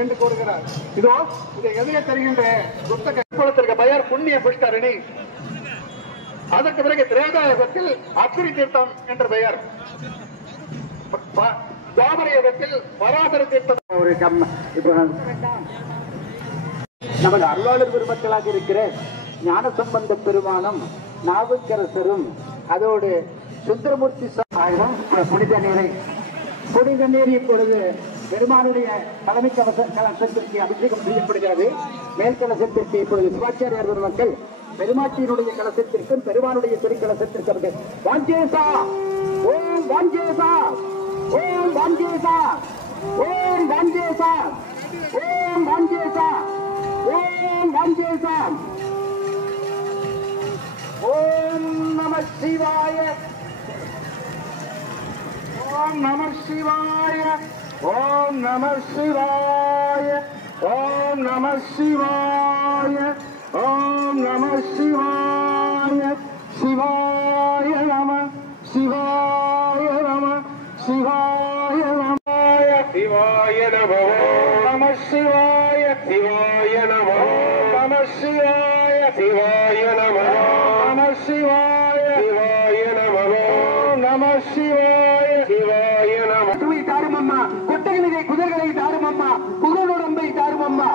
என்று கூறுகிறார். இதோ இதை எதிரே தருகின்ற புத்தகத்திற்கு பெயர் புண்ணிய புஷ்கரணி. அதற்கு பிறகு திரேதாயுகத்தில் அக்னி தீர்த்தம் என்ற பெயர், துவாபர யுகத்தில் பராசர தீர்த்தம். நமது அருளாளர் பெருமக்களாக இருக்கிற ஞானசம்பந்த பெருமானும் நாவுக்கரசரும் அதோடு சுந்தரமூர்த்தி புனித நீர் இப்பொழுது பெருமானுடைய தலைமை கலசத்திற்கு அபிஷேகம் செய்யப்படுகிறது. மேல் கலசத்திற்கு இப்பொழுது சிவாச்சாரியார் பெருமக்கள் பெருமாட்டியினுடைய கலசத்திற்கும் பெருமானுடைய திருக்கலசத்திற்கு வாஞ்சேசா ஓம் வாஞ்சேசா ஓம் வாஞ்சேசா ஓம் வாஞ்சேசா ஓம் வாஞ்சேசா ஓம் வாஞ்சேசா ஓம் நம சிவாய ஓம் நம சிவாய ஓம் நம சிவாய ஓம் நம சிவாய ஓம் நம சிவாய சிவாய நம சிவாய நம சிவாய நம சிவாய நம நம சிவாய சிவாய நம நம சிவாய சிவாய நம நம சிவாய சிவாய நம நம சிவாய சிவாய நம தாருமம்மா கொட்டகனிதை குதிர்களை தாருமம்மா புகழுடம்பை தாருமம்மா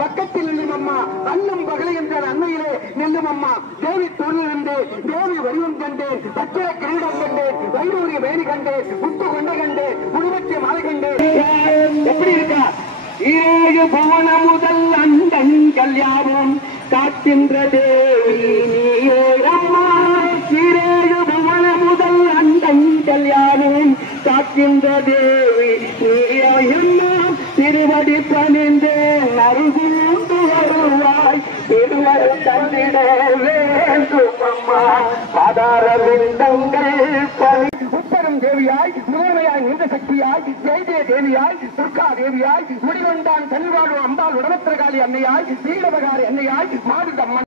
பக்கத்தில் நில்லுமம்மா அன்னம் பகலை என்ற அன்னையிலே நில்லுமம்மா தேவி தொழிலிருந்து தேவி வடிவம் கண்டேன் பச்சை கிரீடம் கண்டேன் வைரூரிய வேணி கண்டேன் முத்து கொண்டை கண்டேன் முடிவற்ற மாலை கண்டேன். எப்படி இருக்கா? ஏழு பவன முதல் அந்தன் கல்யாணம் காக்கின்ற தேவி நீயம்மா. ஏழு பவன முதல் அந்தன் கல்யாணம் காக்கின்ற தேவி நீயம்மா. திருவடி பணிந்தேன் அருகூந்து வருவாய் திருவரு தந்திட வேண்டும் அம்மா. ஆதார விந்தங்கள் உப்பரும் தேவியாய் முதன்மையாய் நின்ற சக்தியாய் ஜெயதே தேவியாய் துர்கா தேவியாய் முடிவந்தான் தனிவாழும் அம்பாள் உடமத்திரகாளி அன்னையாய் வீரபகாரி அன்னையாய் மாடுதம்மன்